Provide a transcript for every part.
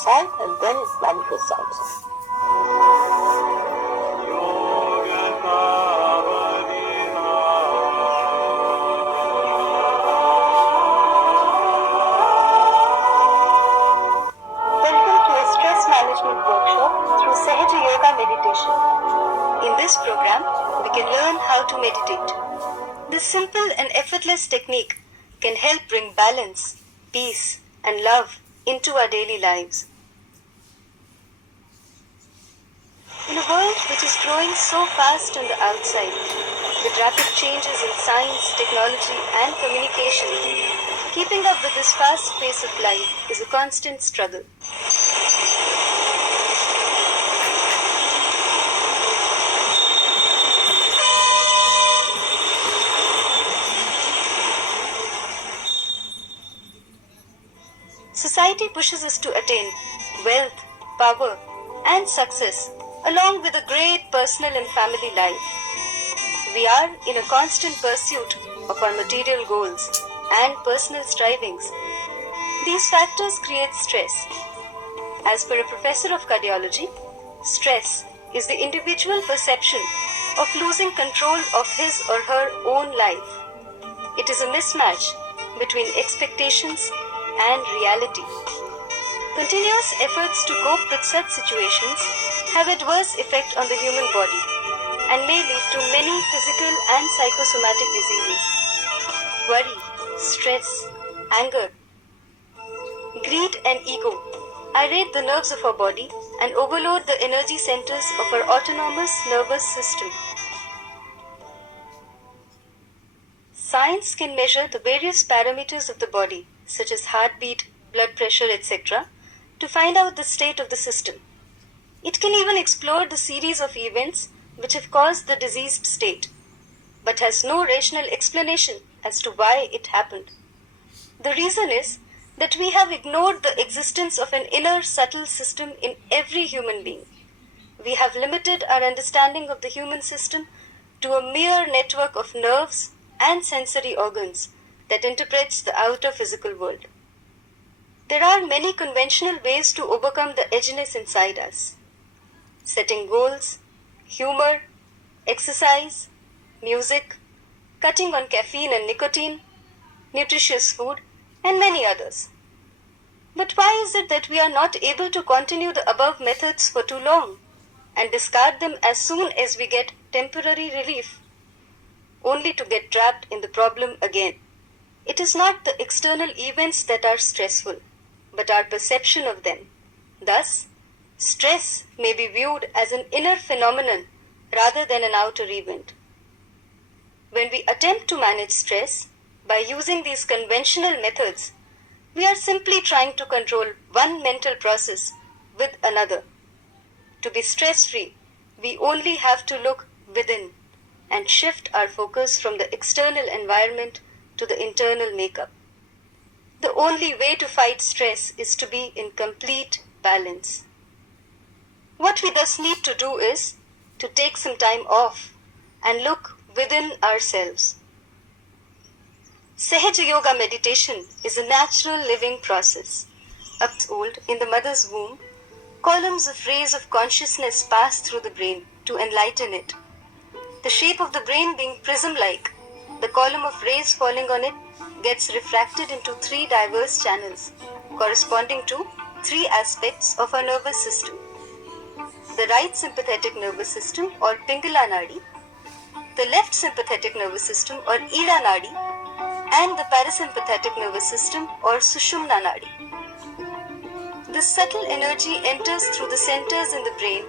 inside and then it manifests outside. Welcome to a stress management workshop through Sahaja Yoga meditation. In this program, we can learn how to meditate. This simple and effortless technique can help bring balance, peace, and love into our daily lives. In a world which is growing so fast on the outside, with rapid changes in science, technology, and communication, keeping up with this fast pace of life is a constant struggle. Society pushes us to attain wealth, power, and success, along with a great personal and family life. We are in a constant pursuit of our material goals and personal strivings. These factors create stress. As per a professor of cardiology, stress is the individual perception of losing control of his or her own life. It is a mismatch between expectations and reality. Continuous efforts to cope with such situations have adverse effect on the human body and may lead to many physical and psychosomatic diseases. Worry, stress, anger, greed and ego irate the nerves of our body and overload the energy centers of our autonomous nervous system. Science can measure the various parameters of the body, such as heartbeat, blood pressure, etc., to find out the state of the system. It can even explore the series of events which have caused the diseased state, but has no rational explanation as to why it happened. The reason is that we have ignored the existence of an inner subtle system in every human being. We have limited our understanding of the human system to a mere network of nerves and sensory organs that interprets the outer physical world. There are many conventional ways to overcome the edginess inside us. Setting goals, humor, exercise, music, cutting on caffeine and nicotine, nutritious food, and many others. But why is it that we are not able to continue the above methods for too long and discard them as soon as we get temporary relief, only to get trapped in the problem again? It is not the external events that are stressful, but our perception of them. Thus, stress may be viewed as an inner phenomenon rather than an outer event. When we attempt to manage stress by using these conventional methods, we are simply trying to control one mental process with another. To be stress-free, we only have to look within and shift our focus from the external environment to the internal makeup. The only way to fight stress is to be in complete balance. What we thus need to do is to take some time off and look within ourselves. Sahaja Yoga meditation is a natural living process. Up old, in the mother's womb, columns of rays of consciousness pass through the brain to enlighten it. The shape of the brain being prism-like, the column of rays falling on it gets refracted into three diverse channels, corresponding to three aspects of our nervous system. The right sympathetic nervous system or Pingala Nadi, the left sympathetic nervous system or Ida Nadi, and the parasympathetic nervous system or Sushumna Nadi. This subtle energy enters through the centers in the brain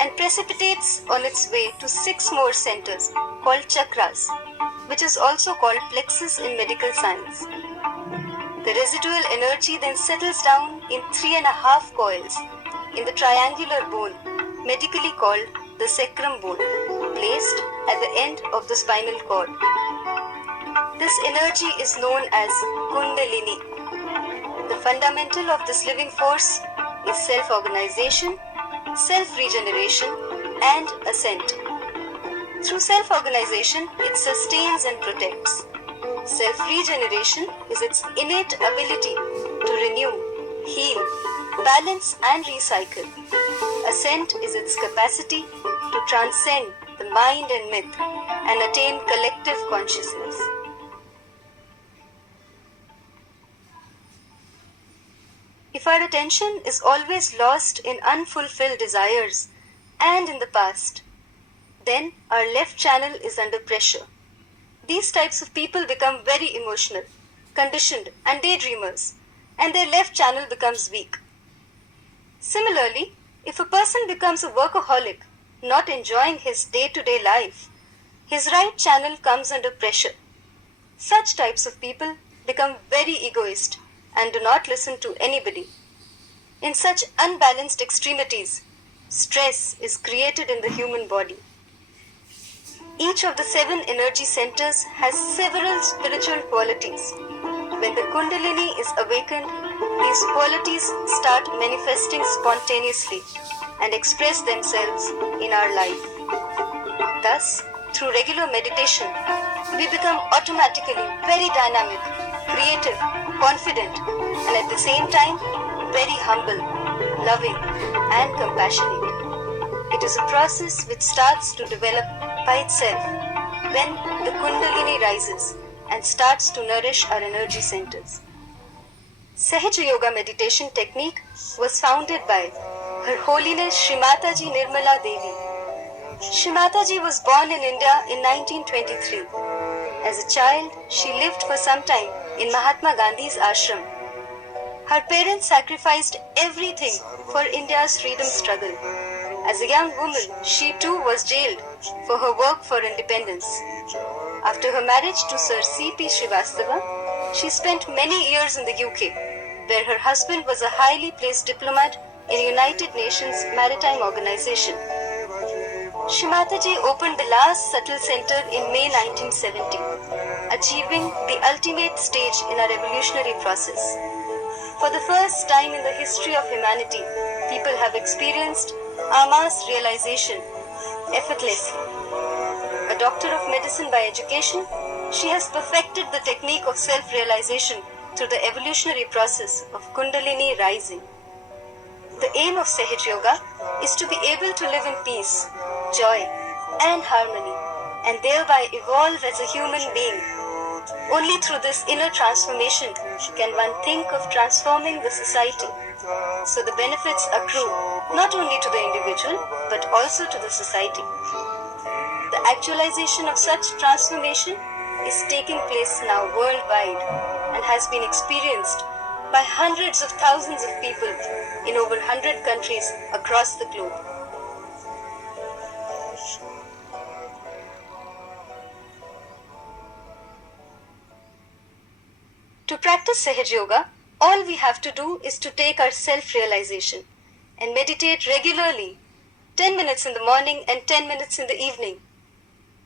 and precipitates on its way to 6 more centers called chakras, which is also called plexus in medical science. The residual energy then settles down in 3.5 coils in the triangular bone, medically called the sacrum bone, placed at the end of the spinal cord. This energy is known as Kundalini. The fundamental of this living force is self-organization, self-regeneration, and ascent. Through self-organization, it sustains and protects. Self-regeneration is its innate ability to renew, heal, balance and recycle. Ascent is its capacity to transcend the mind and myth and attain collective consciousness. If our attention is always lost in unfulfilled desires and in the past, then our left channel is under pressure. These types of people become very emotional, conditioned, and daydreamers, and their left channel becomes weak. Similarly, if a person becomes a workaholic, not enjoying his day-to-day life, his right channel comes under pressure. Such types of people become very egoist and do not listen to anybody. In such unbalanced extremities, stress is created in the human body. Each of the 7 energy centers has several spiritual qualities. When the Kundalini is awakened, these qualities start manifesting spontaneously and express themselves in our life. Thus, through regular meditation, we become automatically very dynamic, creative, confident, and at the same time, very humble, loving, and compassionate. It is a process which starts to develop by itself when the Kundalini rises and starts to nourish our energy centers. Sahaja Yoga meditation technique was founded by Her Holiness Shri Mataji Nirmala Devi. Shri Mataji was born in India in 1923. As a child, she lived for some time in Mahatma Gandhi's ashram. Her parents sacrificed everything for India's freedom struggle. As a young woman, she too was jailed for her work for independence. After her marriage to Sir C.P. Srivastava, she spent many years in the UK, where her husband was a highly placed diplomat in United Nations Maritime Organization. Shri Mataji opened the last Subtle Center in May 1970, achieving the ultimate stage in our evolutionary process. For the first time in the history of humanity, people have experienced Ama's realization effortlessly. A doctor of medicine by education, she has perfected the technique of self-realization through the evolutionary process of Kundalini rising. The aim of Sahaja Yoga is to be able to live in peace, joy, and harmony, and thereby evolve as a human being. Only through this inner transformation can one think of transforming the society, so the benefits accrue not only to the individual but also to the society. The actualization of such transformation is taking place now worldwide and has been experienced by hundreds of thousands of people in over 100 countries across the globe. To practice Sahaja Yoga, all we have to do is to take our self-realization and meditate regularly, 10 minutes in the morning and 10 minutes in the evening.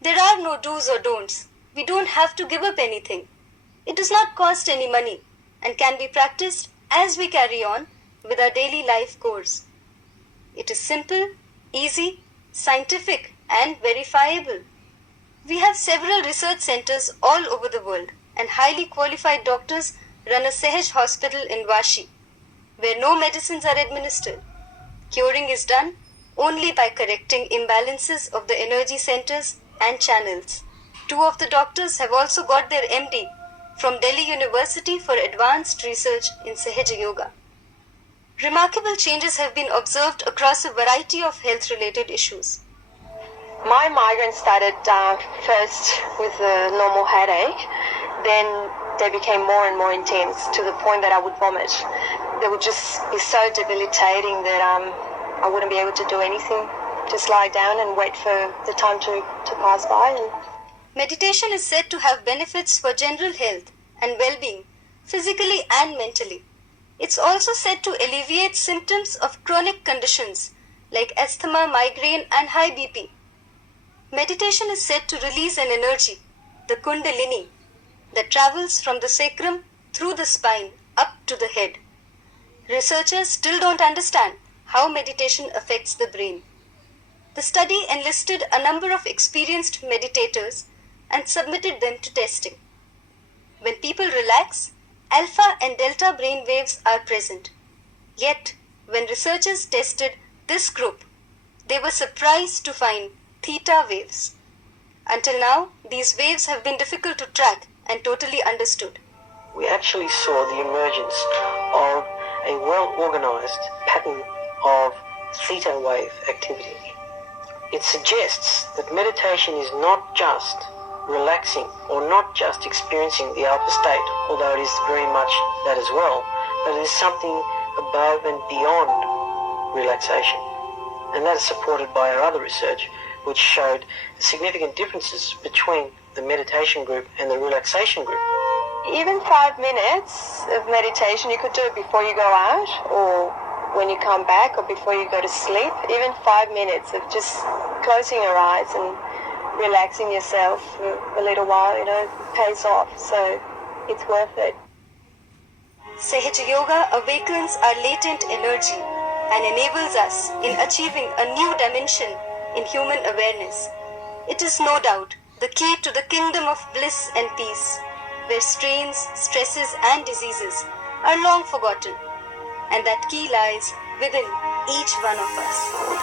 There are no do's or don'ts. We don't have to give up anything. It does not cost any money and can be practiced as we carry on with our daily life course. It is simple, easy, scientific, and verifiable. We have several research centers all over the world, and highly qualified doctors run a Sahaj hospital in Vashi, where no medicines are administered. Curing is done only by correcting imbalances of the energy centers and channels. 2 of the doctors have also got their MD from Delhi University for advanced research in Sahaja Yoga. Remarkable changes have been observed across a variety of health-related issues. My migraine started first with a normal headache, then they became more and more intense to the point that I would vomit. They would just be so debilitating that I wouldn't be able to do anything, just lie down and wait for the time to pass by. Meditation is said to have benefits for general health and well-being, physically and mentally. It's also said to alleviate symptoms of chronic conditions like asthma, migraine, and high BP. Meditation is said to release an energy, the Kundalini, that travels from the sacrum through the spine up to the head. Researchers still don't understand how meditation affects the brain. The study enlisted a number of experienced meditators and submitted them to testing. When people relax, alpha and delta brain waves are present. Yet, when researchers tested this group, they were surprised to find theta waves. Until now, these waves have been difficult to track and totally understood. We actually saw the emergence of a well-organized pattern of theta wave activity. It suggests that meditation is not just relaxing or not just experiencing the alpha state, although it is very much that as well, but it is something above and beyond relaxation. And that is supported by our other research, which showed significant differences between the meditation group and the relaxation group. Even 5 minutes of meditation, you could do it before you go out or when you come back or before you go to sleep. Even 5 minutes of just closing your eyes and relaxing yourself for a little while, pays off. So it's worth it. Sahaja Yoga awakens our latent energy and enables us in achieving a new dimension in human awareness. It is no doubt the key to the kingdom of bliss and peace, where strains, stresses and diseases are long forgotten, and that key lies within each one of us.